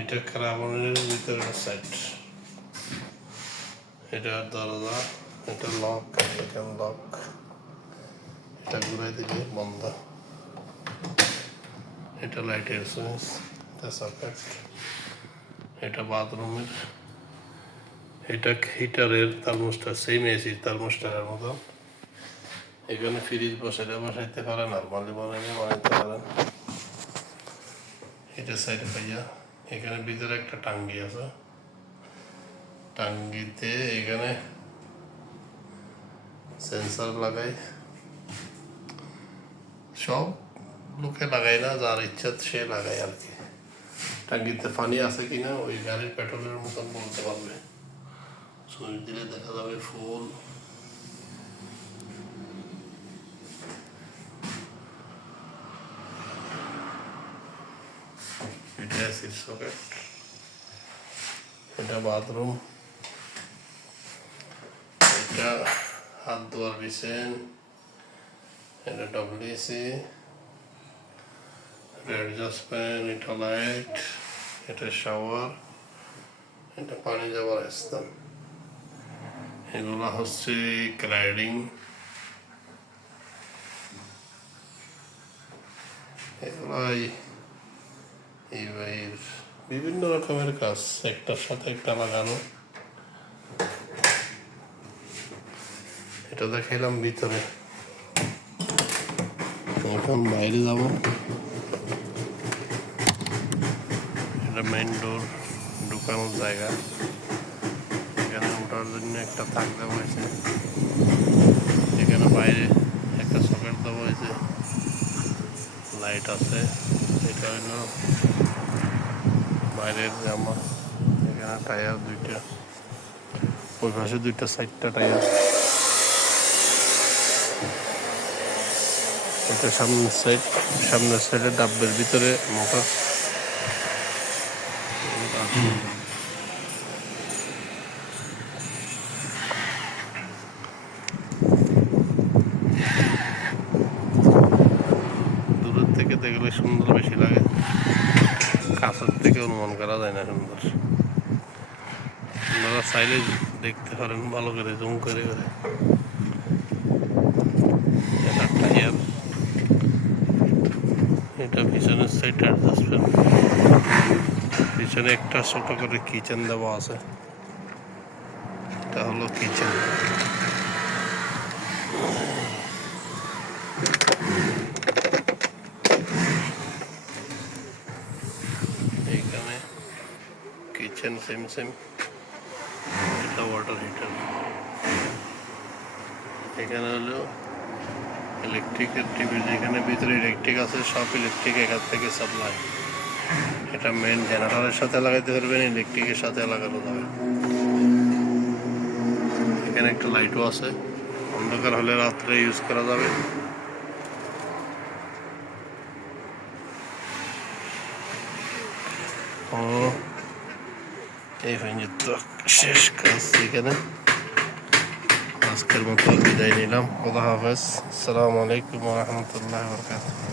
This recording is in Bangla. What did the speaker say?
এটা ক্রাবনের ভিতরে সাইড, এটা দরজা, এটা লক, এটা লক, এটা ঘুরাই দিলে বন্ধ, এটা লাইটের সুইচ, এটা সকেট, এটা বাথরুমের, এটা হিটারের থার্মোস্টার, সেম এসি থার্মোস্টারের মতো। এখানে ফ্রিজ বসাইতে পারেন, নর্মালি বানাইতে পারেন। এটা সাইডে পাইয়া এখানে ভিতরে একটা টাঙ্গি আছে, টাঙ্গিতে এখানে সেন্সার লাগাই, সব লোকে লাগাই না, যার ইচ্ছা সে লাগাই আর কি। টাঙ্গিতে পানি আছে কিনা ওই গাড়ির পেট্রোলের মতন বলতে পারবে, সুইচ দিলে দেখা যাবে ফুল। এটা এসি সকেট, এটা বাথরুম, এটা হাত ধোয়ার বেসিন, এটা ডব্লিউসি, অ্যাডজাস্ট ফ্যান, এটা লাইট, এটা শাওয়ার, এটা পানি যাওয়ার স্থান। এগুলো হচ্ছে ক্লাইডিং, এগুলো এই বিভিন্ন রকমের কাজ একটার সাথে একটা লাগানো। এটা দেখাইলাম ভিতরে, এখন বাইরে যাব। এটা মেইন ডোর, ঢুকানোর জায়গা, এখানে ওঠার জন্য একটা তাক দেওয়া হয়েছে, এখানে বাইরে একটা সকেট দেওয়া হয়েছে, লাইট আছে। এটা হইল বাইরের জামা, এখানে টায়ার দুইটা, ওই পাশে দুইটা সাইডটা টায়ার, এটা সামনের সাইডে ডাব্বের ভিতরে মোটর। দূরের থেকে দেখলে সুন্দর বেশি লাগে, কাছের থেকে অনুমান করা যায় না সুন্দর। আপনারা চাইলে দেখতে পারেন ভালো করে, জুম করে করে। এটা টায়ার, এটা পিছনের সাইড অ্যাডজাস্টমেন্ট, পিছনে একটা ছোট করে কিচেন দেওয়া আছে, এটা হলো কিচেন। এইখানে কিচেন সেম, এটা ওয়াটার হিটার। এখানে হলো ইলেকট্রিকের টিভি, যেখানে ভিতরে ইলেকট্রিক আছে, সব ইলেকট্রিক এখান থেকে সাপ্লাই। এটা মেন জেনারেটরের সাথে লাগাইতে পারবেন, ইলেকট্রিকের সাথে লাগানো যাবে। এখানে একটা লাইটও আছে, অন্ধকার হলে রাত্রে ইউজ করা যাবে। ও এই পর্যন্ত শেষ কাজ এখানে। আজকের মতো বিদায় নিলাম, খোদা হাফেজ, আসসালামু আলাইকুম ওয়া রাহমাতুল্লাহি ওয়া বারাকাতুহু।